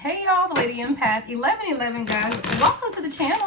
Hey y'all, Lady Empath 1111, guys. Welcome to the channel.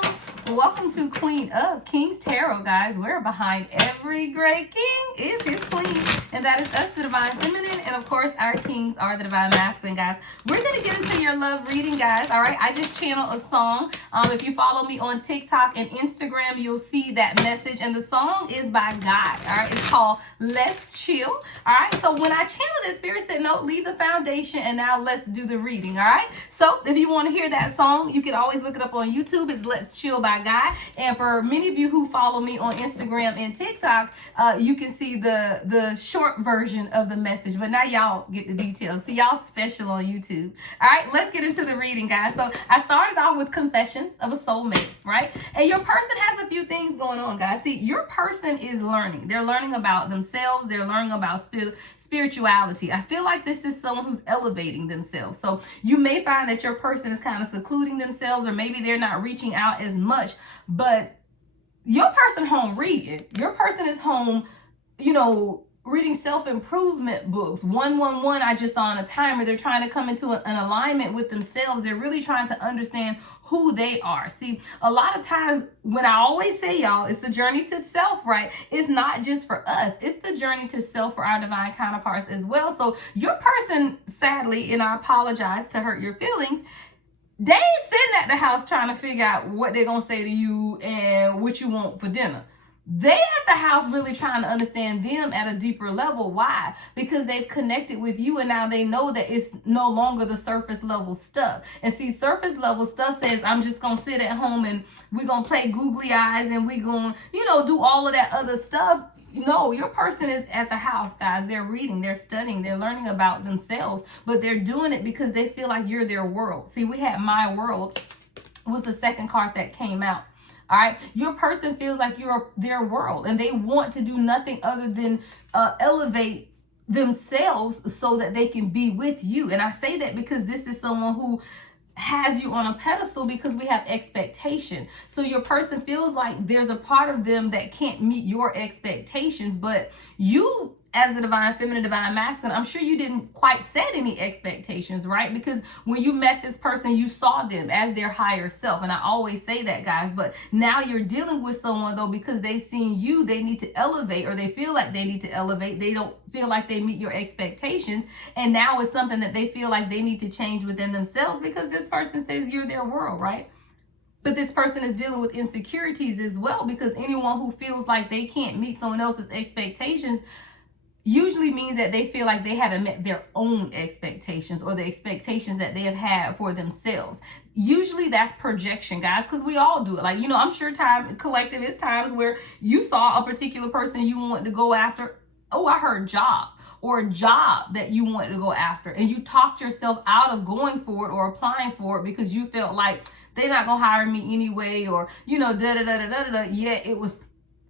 Welcome to Queen of Kings Tarot, guys. Where behind every great king is his queen, and that is us, the Divine Feminine, and of course our kings are the Divine Masculine, guys. We're gonna get into your love reading, guys. All right, I just channeled a song. If you follow me on TikTok and Instagram, you'll see that message, and the song is by God. All right, it's called Let's Chill. All right, so when I channeled it, Spirit said, no, leave the foundation, and now let's do the reading. All right, so if you want to hear that song, you can always look it up on YouTube. It's Let's Chill by God. And for many of you who follow me on Instagram and TikTok, you can see the short version of the message. But now y'all get the details. See, y'all special on YouTube. All right, let's get into the reading, guys. So I started off with Confessions of a Soulmate, right? And your person has a few things going on, guys. See, your person is learning. They're learning about themselves. They're learning about spirituality. I feel like this is someone who's elevating themselves. So you may find that your person is kind of secluding themselves, or maybe they're not reaching out as much, but your person home reading. Your person is home, reading self-improvement books. 111, I just saw on a timer. They're trying to come into an alignment with themselves. They're really trying to understand who they are. See, a lot of times when I always say, y'all, it's the journey to self, right? It's not just for us. It's the journey to self for our divine counterparts as well. So your person, sadly, and I apologize to hurt your feelings, they ain't sitting at the house trying to figure out what they're going to say to you and what you want for dinner. They at the house really trying to understand them at a deeper level. Why? Because they've connected with you, and now they know that it's no longer the surface level stuff. And see, surface level stuff says, I'm just going to sit at home and we're going to play googly eyes and we're going to, do all of that other stuff. No, your person is at the house, guys. They're reading, they're studying, they're learning about themselves, but they're doing it because they feel like you're their world. See, we had My World was the second card that came out. All right, your person feels like you're their world, and they want to do nothing other than elevate themselves so that they can be with you. And I say that because this is someone who has you on a pedestal, because we have expectation. So your person feels like there's a part of them that can't meet your expectations, but you, as the Divine Feminine, Divine Masculine, I'm sure you didn't quite set any expectations, right? Because when you met this person, you saw them as their higher self. And I always say that, guys. But now you're dealing with someone, though, because they've seen you, they need to elevate, or they feel like they need to elevate. They don't feel like they meet your expectations. And now it's something that they feel like they need to change within themselves, because this person says you're their world, right? But this person is dealing with insecurities as well, because anyone who feels like they can't meet someone else's expectations usually means that they feel like they haven't met their own expectations, or the expectations that they have had for themselves. Usually that's projection, guys, because we all do it. Like, I'm sure collective is times where you saw a particular person you want to go after. Oh, I heard job, or a job that you wanted to go after, and you talked yourself out of going for it or applying for it because you felt like they're not gonna hire me anyway, or yet it was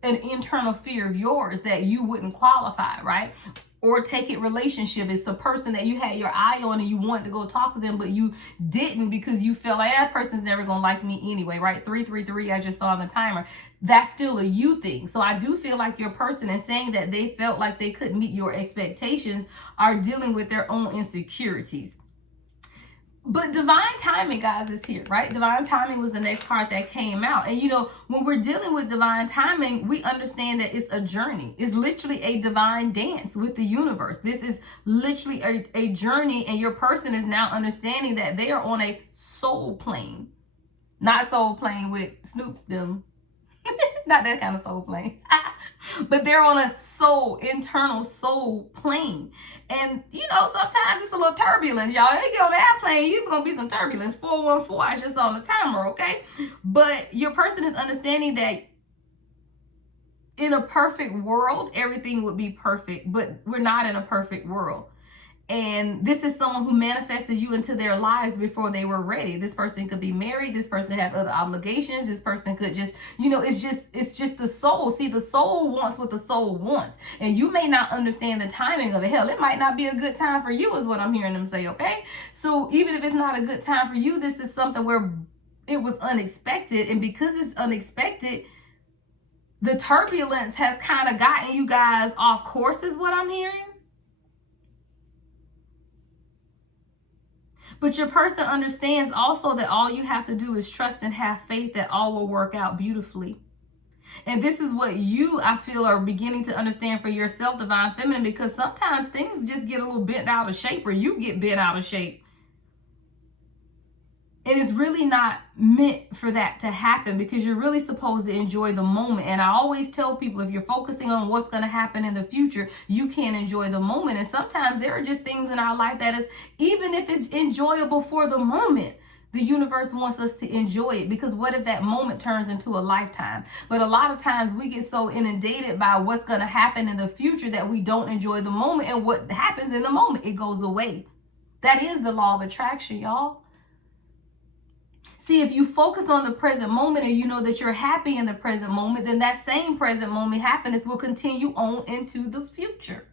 an internal fear of yours that you wouldn't qualify, right? Or take it relationship. It's a person that you had your eye on and you wanted to go talk to them, but you didn't because you felt like that person's never gonna like me anyway, right? 333, I just saw on the timer. That's still a you thing. So I do feel like your person is saying that they felt like they couldn't meet your expectations, are dealing with their own insecurities. But divine timing, guys, is here, right? Divine timing was the next card that came out. And, when we're dealing with divine timing, we understand that it's a journey. It's literally a divine dance with the universe. This is literally a journey, and your person is now understanding that they are on a soul plane. Not soul plane with Snoop them. Not that kind of soul plane. But they're on a internal soul plane. And, sometimes it's a little turbulence, y'all. If you get on the airplane, you're going to be some turbulence. 414, I just on the timer, okay? But your person is understanding that in a perfect world, everything would be perfect. But we're not in a perfect world. And this is someone who manifested you into their lives before they were ready. This person could be married. This person have other obligations. This person could just, it's just the soul. See, the soul wants what the soul wants. And you may not understand the timing of it. Hell, it might not be a good time for you, is what I'm hearing them say, okay? So even if it's not a good time for you, this is something where it was unexpected. And because it's unexpected, the turbulence has kind of gotten you guys off course, is what I'm hearing. But your person understands also that all you have to do is trust and have faith that all will work out beautifully. And this is what you, I feel, are beginning to understand for yourself, Divine Feminine, because sometimes things just get a little bent out of shape, or you get bent out of shape. And it's really not meant for that to happen, because you're really supposed to enjoy the moment. And I always tell people, if you're focusing on what's going to happen in the future, you can't enjoy the moment. And sometimes there are just things in our life that is, even if it's enjoyable for the moment, the universe wants us to enjoy it, because what if that moment turns into a lifetime? But a lot of times we get so inundated by what's going to happen in the future that we don't enjoy the moment. And what happens in the moment, it goes away. That is the law of attraction, y'all. See, if you focus on the present moment and you know that you're happy in the present moment, then that same present moment happiness will continue on into the future.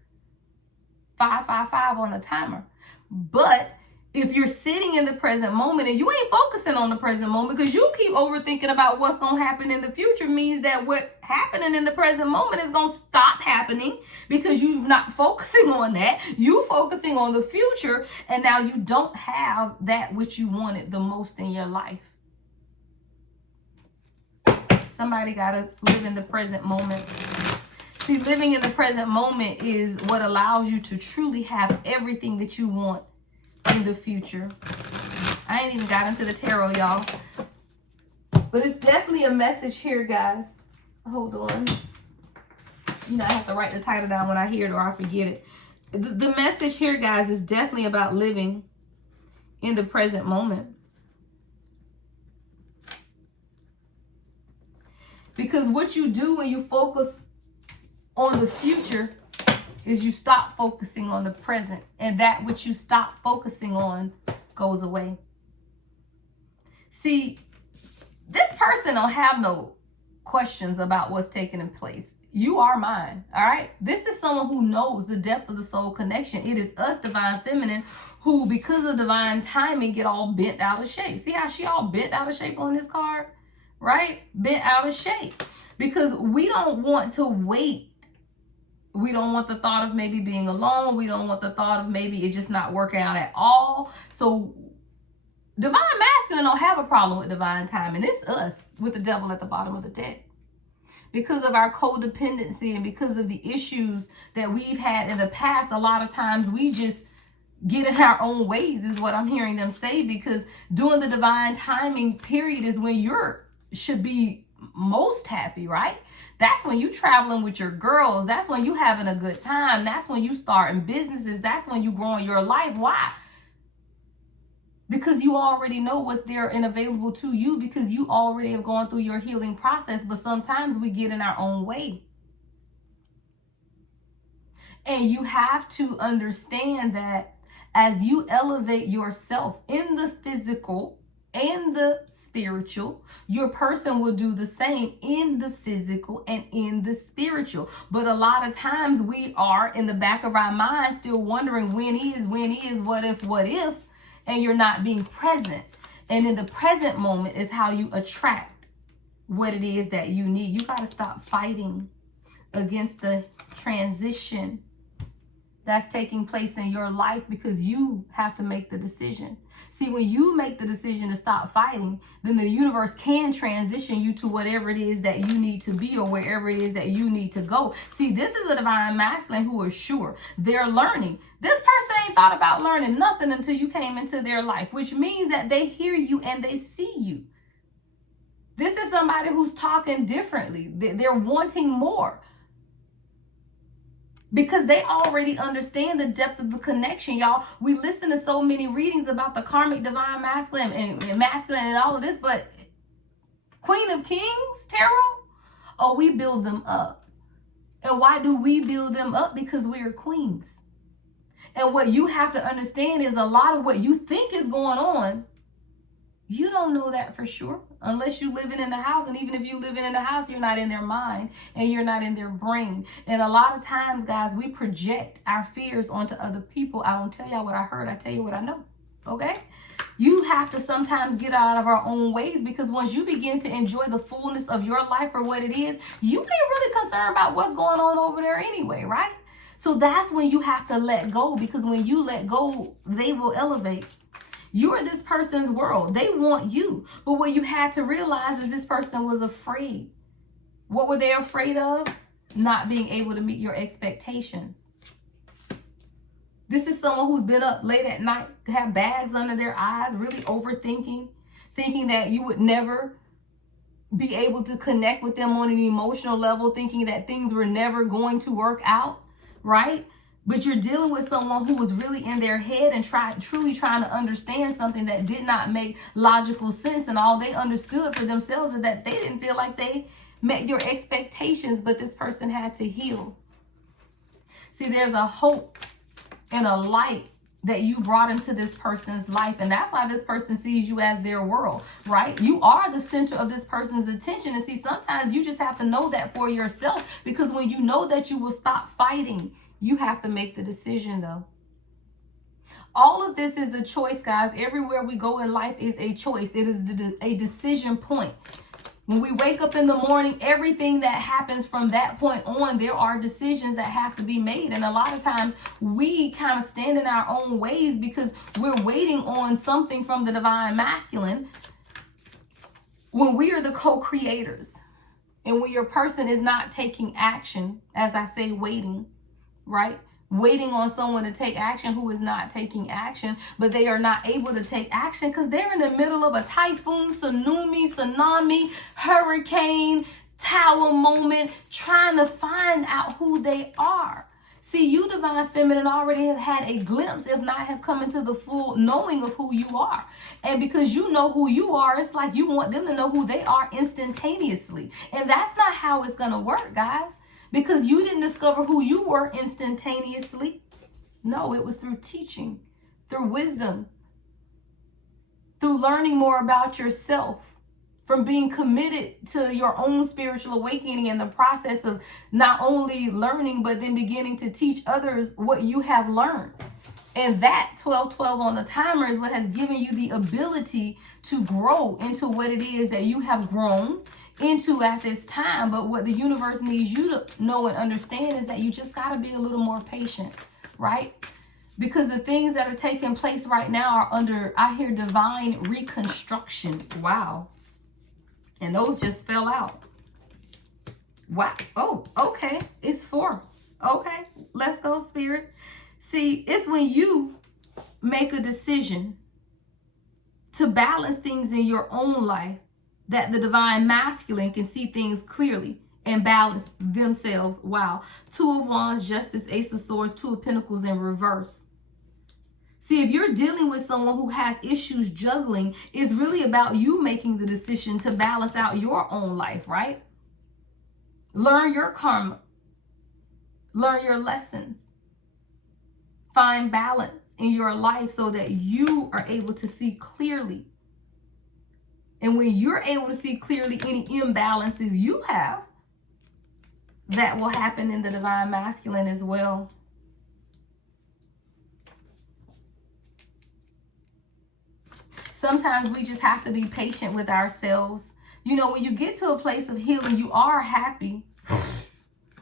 555 on the timer. But if you're sitting in the present moment and you ain't focusing on the present moment because you keep overthinking about what's going to happen in the future, means that what happening in the present moment is going to stop happening because you're not focusing on that. You focusing on the future, and now you don't have that which you wanted the most in your life. Somebody got to live in the present moment. See, living in the present moment is what allows you to truly have everything that you want in the future. I ain't even got into the tarot, y'all, but it's definitely a message here, guys. Hold on. You know, I have to write the title down when I hear it or I forget it. The message here, guys, is definitely about living in the present moment. Because what you do when you focus on the future is you stop focusing on the present, and that which you stop focusing on goes away. See, this person don't have no questions about what's taking place. You are mine, all right? This is someone who knows the depth of the soul connection. It is us, Divine Feminine, who, because of divine timing, get all bent out of shape. See how she all bent out of shape on this card, right? Bent out of shape. Because we don't want to wait. We don't want the thought of maybe being alone. We don't want the thought of maybe it just not working out at all. So Divine Masculine don't have a problem with divine timing. It's us with the devil at the bottom of the deck. Because of our codependency and because of the issues that we've had in the past, a lot of times we just get in our own ways, is what I'm hearing them say. Because during the divine timing period is when should be most happy, right? That's when you traveling with your girls. That's when you having a good time. That's when you starting businesses. That's when you growing your life. Why? Because you already know what's there and available to you, because you already have gone through your healing process. But sometimes we get in our own way. And you have to understand that as you elevate yourself in the physical and the spiritual, your person will do the same in the physical and in the spiritual. But a lot of times we are in the back of our mind still wondering when is, what if, and you're not being present. And in the present moment is how you attract what it is that you need. You got to stop fighting against the transition that's taking place in your life, because you have to make the decision. See, when you make the decision to stop fighting, then the universe can transition you to whatever it is that you need to be or wherever it is that you need to go. See, this is a Divine Masculine who is sure they're learning. This person ain't thought about learning nothing until you came into their life, which means that they hear you and they see you. This is somebody who's talking differently. They're wanting more, because they already understand the depth of the connection, y'all. We listen to so many readings about the karmic divine masculine and masculine and all of this, but Queen of Kings tarot, we build them up. And why do we build them up? Because we are queens. And what you have to understand is a lot of what you think is going on, you don't know that for sure unless you're living in the house. And even if you're living in the house, you're not in their mind and you're not in their brain. And a lot of times, guys, we project our fears onto other people. I don't tell y'all what I heard. I tell you what I know. Okay? You have to sometimes get out of our own ways, because once you begin to enjoy the fullness of your life for what it is, you ain't really concerned about what's going on over there anyway, right? So that's when you have to let go, because when you let go, they will elevate. You are this person's world. They want you. But what you had to realize is this person was afraid. What were they afraid of? Not being able to meet your expectations. This is someone who's been up late at night, have bags under their eyes, really overthinking, thinking that you would never be able to connect with them on an emotional level, thinking that things were never going to work out, right? But you're dealing with someone who was really in their head and truly trying to understand something that did not make logical sense. And all they understood for themselves is that they didn't feel like they met your expectations, but this person had to heal. See, there's a hope and a light that you brought into this person's life. And that's why this person sees you as their world, right? You are the center of this person's attention. And see, sometimes you just have to know that for yourself, because when you know that, you will stop fighting. You have to make the decision, though. All of this is a choice, guys. Everywhere we go in life is a choice. It is a decision point. When we wake up in the morning, everything that happens from that point on, there are decisions that have to be made. And a lot of times we kind of stand in our own ways because we're waiting on something from the divine masculine when we are the co-creators. And when your person is not taking action, as I say, waiting, right? Waiting on someone to take action who is not taking action, but they are not able to take action because they're in the middle of a typhoon, tsunami, hurricane, tower moment, trying to find out who they are. See, you, divine feminine, already have had a glimpse, if not have come into the full knowing of who you are. And because you know who you are, it's like you want them to know who they are instantaneously. And that's not how it's going to work, guys. Because you didn't discover who you were instantaneously. No, it was through teaching, through wisdom, through learning more about yourself, from being committed to your own spiritual awakening and the process of not only learning, but then beginning to teach others what you have learned. And that 1212 on the timer is what has given you the ability to grow into what it is that you have grown into at this time. But what the universe needs you to know and understand is that you just got to be a little more patient, right? Because the things that are taking place right now are under, I hear, divine reconstruction. Wow. And those just fell out. Wow. Oh, okay. It's 4. Okay. Let's go, Spirit. See, it's when you make a decision to balance things in your own life that the divine masculine can see things clearly and balance themselves. Wow. 2 of Wands, Justice, Ace of Swords, 2 of Pentacles in reverse. See, if you're dealing with someone who has issues juggling, it's really about you making the decision to balance out your own life, right? Learn your karma. Learn your lessons. Find balance in your life so that you are able to see clearly. And when you're able to see clearly any imbalances you have, that will happen in the divine masculine as well. Sometimes we just have to be patient with ourselves. You know, when you get to a place of healing, you are happy.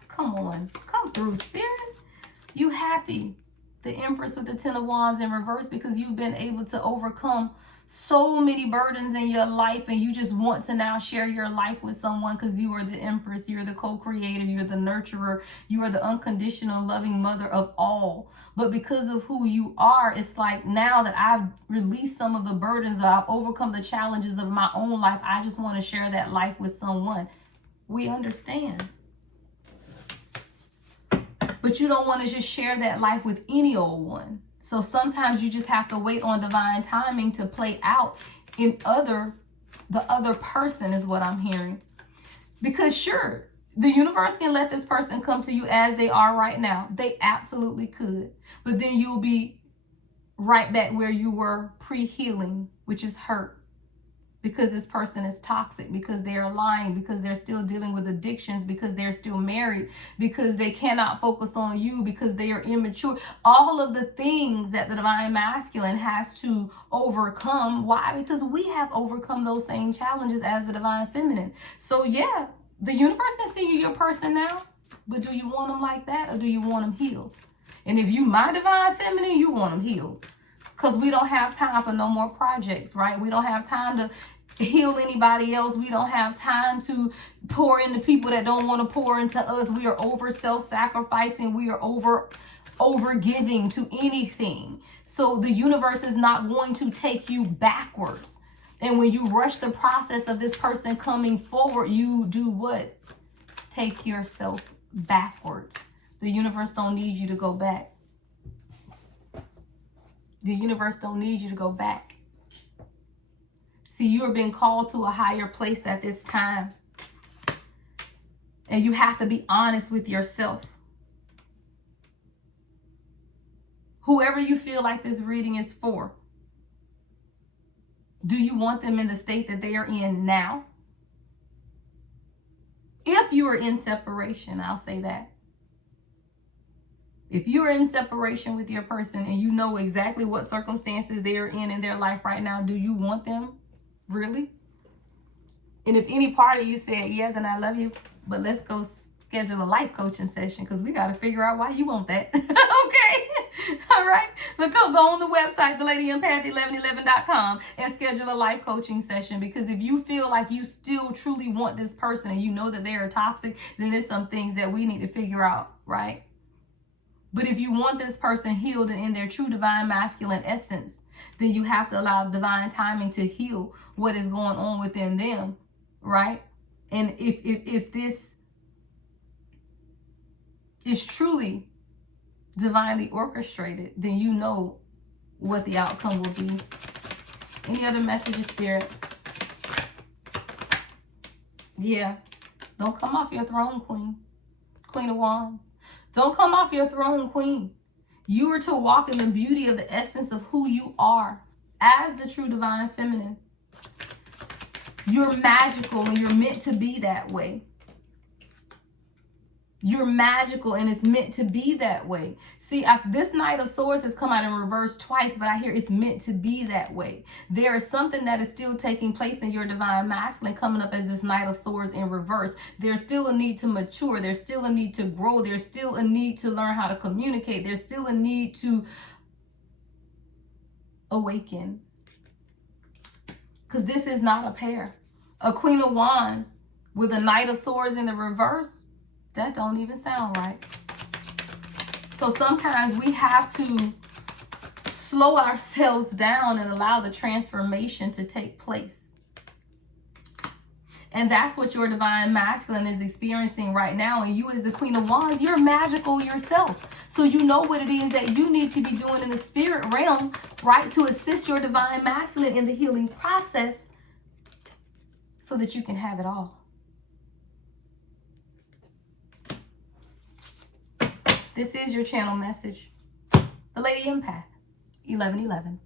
Come on, come through, Spirit. You happy. The Empress with the 10 of Wands in reverse, because you've been able to overcome so many burdens in your life, and you just want to now share your life with someone because you are the Empress, you're the co-creator, you're the nurturer, you are the unconditional loving mother of all. But because of who you are, it's like now that I've released some of the burdens, I've overcome the challenges of my own life, I just want to share that life with someone. We understand. But you don't want to just share that life with any old one. So sometimes you just have to wait on divine timing to play out in the other person is what I'm hearing. Because sure, the universe can let this person come to you as they are right now. They absolutely could. But then you'll be right back where you were pre-healing, which is hurt. Because this person is toxic, because they're lying, because they're still dealing with addictions, because they're still married, because they cannot focus on you, because they are immature. All of the things that the divine masculine has to overcome. Why? Because we have overcome those same challenges as the divine feminine. So yeah, the universe can see you, your person now, but do you want them like that, or do you want them healed? And if you my divine feminine, you want them healed. because we don't have time for no more projects, right? We don't have time to heal anybody else. We don't have time to pour into people that don't want to pour into us. We are over self-sacrificing. We are over giving to anything. So the universe is not going to take you backwards. And when you rush the process of this person coming forward, you do what? Take yourself backwards. The universe don't need you to go back. The universe don't need you to go back. See, you are being called to a higher place at this time. And you have to be honest with yourself. Whoever you feel like this reading is for, do you want them in the state that they are in now? If you are in separation, I'll say that. If you are in separation with your person and you know exactly what circumstances they are in their life right now, do you want them? Really? And if any part of you said, yeah, then I love you, but let's go schedule a life coaching session because we got to figure out why you want that. Okay? All right? Look, go on the website, theladyempathy1111.com, and schedule a life coaching session, because if you feel like you still truly want this person and you know that they are toxic, then there's some things that we need to figure out, right? But if you want this person healed and in their true divine masculine essence, then you have to allow divine timing to heal what is going on within them, right? And if this is truly divinely orchestrated, then you know what the outcome will be. Any other messages, Spirit? Yeah. Don't come off your throne, Queen. Queen of Wands. Don't come off your throne, Queen. You are to walk in the beauty of the essence of who you are as the true divine feminine. You're magical and you're meant to be that way. You're magical and it's meant to be that way. See, this Knight of Swords has come out in reverse twice, but I hear it's meant to be that way. There is something that is still taking place in your divine masculine coming up as this Knight of Swords in reverse. There's still a need to mature. There's still a need to grow. There's still a need to learn how to communicate. There's still a need to awaken. Because this is not a pair. A Queen of Wands with a Knight of Swords in the reverse, that don't even sound right. So sometimes we have to slow ourselves down and allow the transformation to take place. And that's what your divine masculine is experiencing right now. And you as the Queen of Wands, you're magical yourself. So you know what it is that you need to be doing in the spirit realm, right? To assist your divine masculine in the healing process so that you can have it all. This is your channel message. The Lady Empath, 1111.